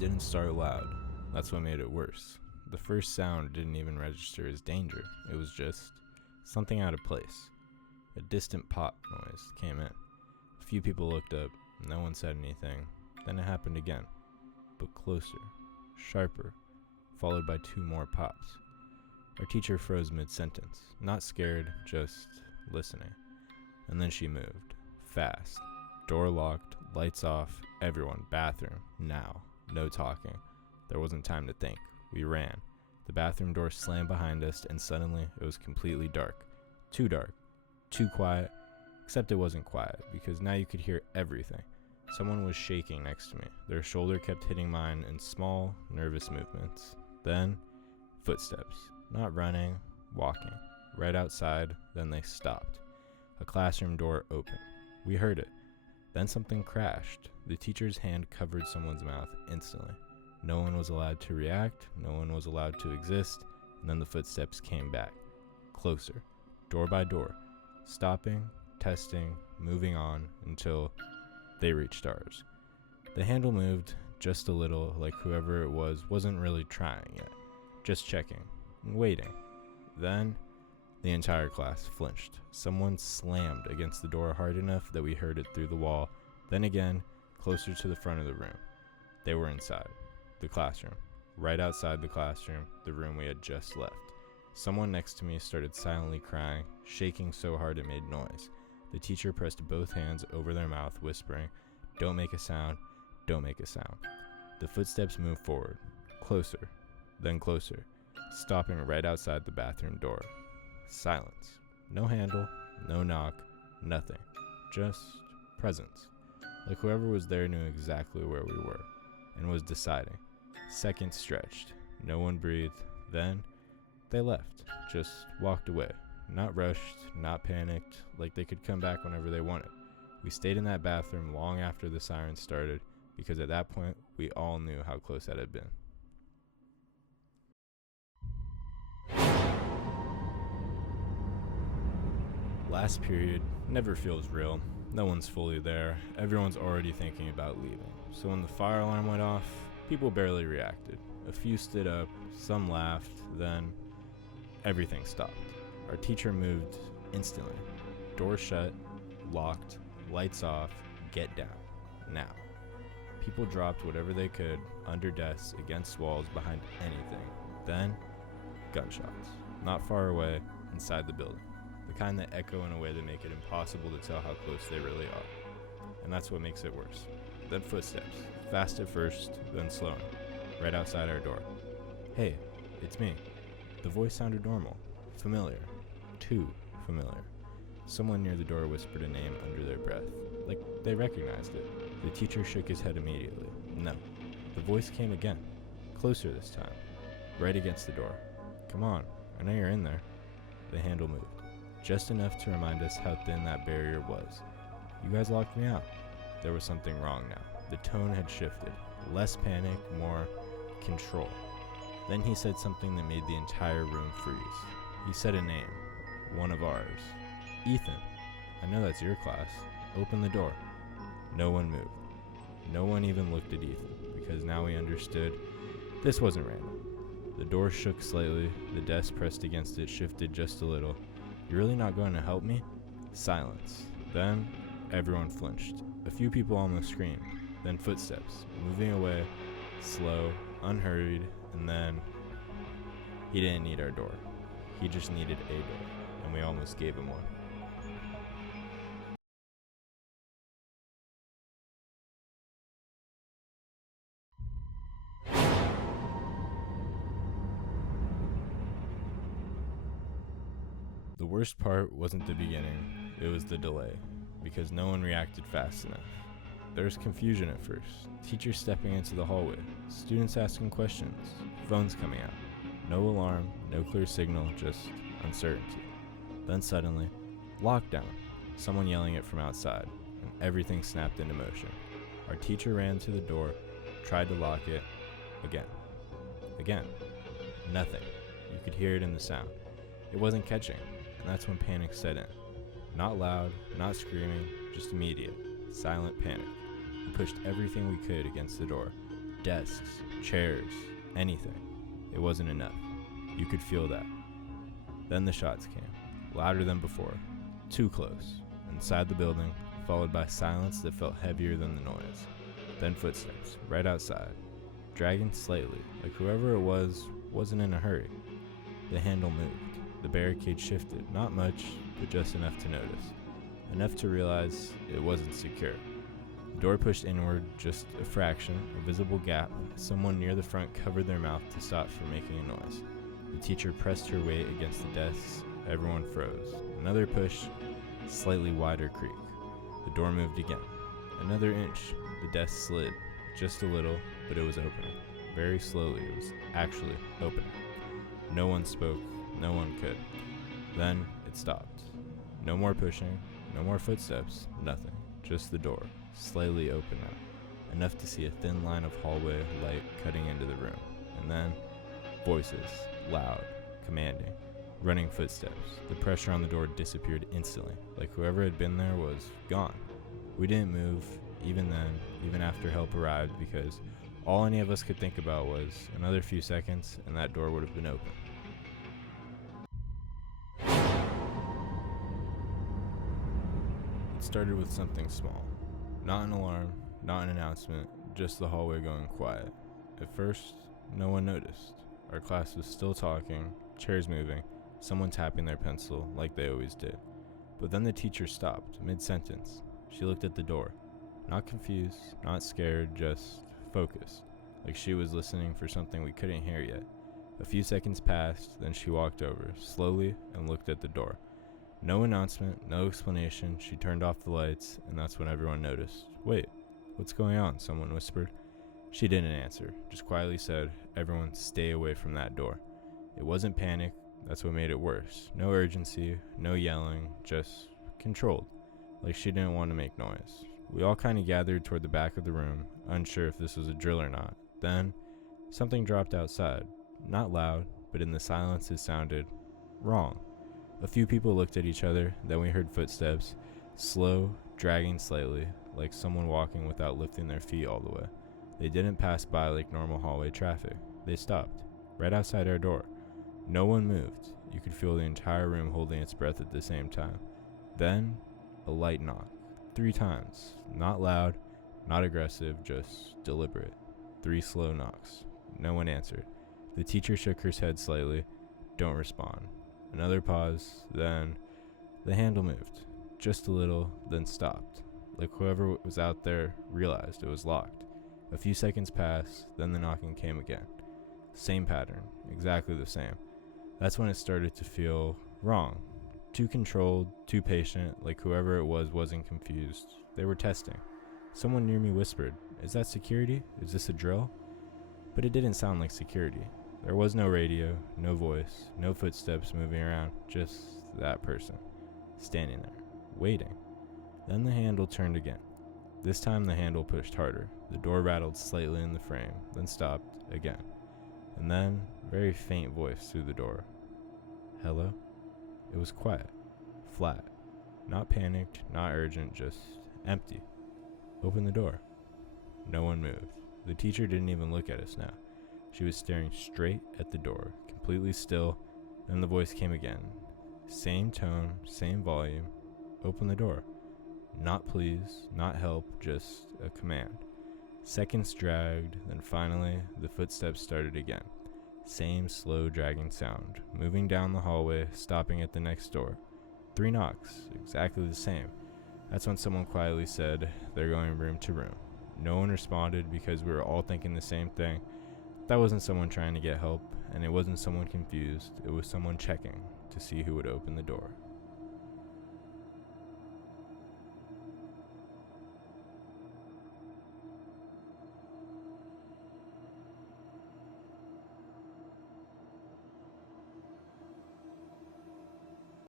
didn't start loud. That's what made it worse. The first sound didn't even register as danger. It was just something out of place. A distant pop noise came in. A few people looked up. No one said anything. Then it happened again, but closer, sharper, followed by two more pops. Our teacher froze mid-sentence, not scared, just listening. And then she moved, fast. Door locked, lights off, everyone, bathroom, now, no talking. There wasn't time to think. We ran. The bathroom door slammed behind us, and suddenly it was completely dark. Too dark. Too quiet. Except it wasn't quiet, because now you could hear everything. Someone was shaking next to me. Their shoulder kept hitting mine in small, nervous movements. Then, footsteps. Not running, walking. Right outside, then they stopped. A classroom door opened. We heard it. Then something crashed. The teacher's hand covered someone's mouth instantly. No one was allowed to react, no one was allowed to exist, and then the footsteps came back. Closer, door by door, stopping, testing, moving on, until they reached ours. The handle moved just a little, like whoever it was wasn't really trying yet, just checking, and waiting. Then, the entire class flinched. Someone slammed against the door hard enough that we heard it through the wall, then again, closer to the front of the room. They were inside. The classroom. Right outside the classroom, the room we had just left. Someone next to me started silently crying, shaking so hard it made noise. The teacher pressed both hands over their mouth, whispering, "Don't make a sound, don't make a sound." The footsteps moved forward, closer, then closer, stopping right outside the bathroom door. Silence. No handle, no knock, nothing. Just presence. Like whoever was there knew exactly where we were, and was deciding. Seconds stretched. No one breathed. Then, they left. Just walked away. Not rushed, not panicked, like they could come back whenever they wanted. We stayed in that bathroom long after the siren started, because at that point, we all knew how close that had been. Last period never feels real. No one's fully there. Everyone's already thinking about leaving. So when the fire alarm went off, people barely reacted. A few stood up, some laughed, then everything stopped. Our teacher moved instantly. Door shut, locked, lights off, get down, now. People dropped whatever they could, under desks, against walls, behind anything. Then, gunshots. Not far away, inside the building. The kind that echo in a way that make it impossible to tell how close they really are. And that's what makes it worse. Then footsteps, fast at first, then slowing, right outside our door. "Hey, it's me." The voice sounded normal, familiar, too familiar. Someone near the door whispered a name under their breath, like they recognized it. The teacher shook his head immediately. No. The voice came again, closer this time, right against the door. "Come on, I know you're in there." The handle moved. Just enough to remind us how thin that barrier was. "You guys locked me out." There was something wrong now. The tone had shifted. Less panic, more control. Then he said something that made the entire room freeze. He said a name. One of ours. "Ethan, I know that's your class. Open the door." No one moved. No one even looked at Ethan, because now we understood this wasn't random. The door shook slightly. The desk pressed against it shifted just a little. "You're really not going to help me?" Silence. Then, everyone flinched. A few people almost screamed. Then footsteps, moving away, slow, unhurried, and then... He didn't need our door. He just needed a door, and we almost gave him one. The worst part wasn't the beginning, it was the delay, because no one reacted fast enough. There was confusion at first, teachers stepping into the hallway, students asking questions, phones coming out. No alarm, no clear signal, just uncertainty. Then suddenly, lockdown, someone yelling it from outside, and everything snapped into motion. Our teacher ran to the door, tried to lock it, again. Nothing. You could hear it in the sound. It wasn't catching, and that's when panic set in. Not loud, not screaming, just immediate, silent panic. We pushed everything we could against the door. desks, chairs, anything. It wasn't enough. You could feel that. Then the shots came, louder than before, too close, inside the building, followed by silence that felt heavier than the noise. Then footsteps, right outside, dragging slightly, like whoever it was wasn't in a hurry. The handle moved. The barricade shifted, not much, but just enough to notice. Enough to realize it wasn't secure. The door pushed inward just a fraction, a visible gap. Someone near the front covered their mouth to stop from making a noise. The teacher pressed her weight against the desks. Everyone froze. Another push, slightly wider creak. The door moved again. Another inch. The desk slid. Just a little, but it was opening. Very slowly, it was actually opening. No one spoke. No one could. Then it stopped. No more pushing. No more footsteps. Nothing. Just the door, slightly open now. Enough to see a thin line of hallway light cutting into the room. And then, voices. Loud, commanding, running footsteps. The pressure on the door disappeared instantly, like whoever had been there was gone. We didn't move, even then, even after help arrived, because all any of us could think about was another few seconds and that door would have been open. It started with something small. Not an alarm, not an announcement, just the hallway going quiet. At first, no one noticed. Our class was still talking, chairs moving, someone tapping their pencil like they always did. But then the teacher stopped, mid-sentence. She looked at the door. Not confused, not scared, just focused, like she was listening for something we couldn't hear yet. A few seconds passed, then she walked over, slowly, and looked at the door. No announcement, no explanation. She turned off the lights, and that's when everyone noticed. "Wait, what's going on?" someone whispered. She didn't answer, just quietly said, "Everyone stay away from that door." It wasn't panic, that's what made it worse. No urgency, no yelling, just controlled, like she didn't want to make noise. We all kind of gathered toward the back of the room, unsure if this was a drill or not. Then, something dropped outside. Not loud, but in the silence it sounded wrong. A few people looked at each other, then we heard footsteps, slow, dragging slightly, like someone walking without lifting their feet all the way. They didn't pass by like normal hallway traffic. They stopped, right outside our door. No one moved. You could feel the entire room holding its breath at the same time. Then, a light knock. 3 times. Not loud, not aggressive, just deliberate. 3 slow knocks. No one answered. The teacher shook her head slightly. Don't respond. Another pause, then the handle moved. Just a little, then stopped. Like whoever was out there realized it was locked. A few seconds passed, then the knocking came again. Same pattern, exactly the same. That's when it started to feel wrong. Too controlled, too patient, like whoever it was wasn't confused. They were testing. Someone near me whispered, "Is that security? Is this a drill?" But it didn't sound like security. There was no radio, no voice, no footsteps moving around, just that person, standing there, waiting. Then the handle turned again. This time the handle pushed harder. The door rattled slightly in the frame, then stopped again. And then, very faint voice through the door. "Hello?" It was quiet, flat, not panicked, not urgent, just empty. "Open the door." No one moved. The teacher didn't even look at us now. She was staring straight at the door, completely still. Then the voice came again. Same tone, same volume. "Open the door." Not please, not help, just a command. Seconds dragged, then finally, the footsteps started again. Same slow dragging sound, moving down the hallway, stopping at the next door. 3 knocks, exactly the same. That's when someone quietly said, "They're going room to room." No one responded because we were all thinking the same thing. That wasn't someone trying to get help, and it wasn't someone confused. It was someone checking to see who would open the door.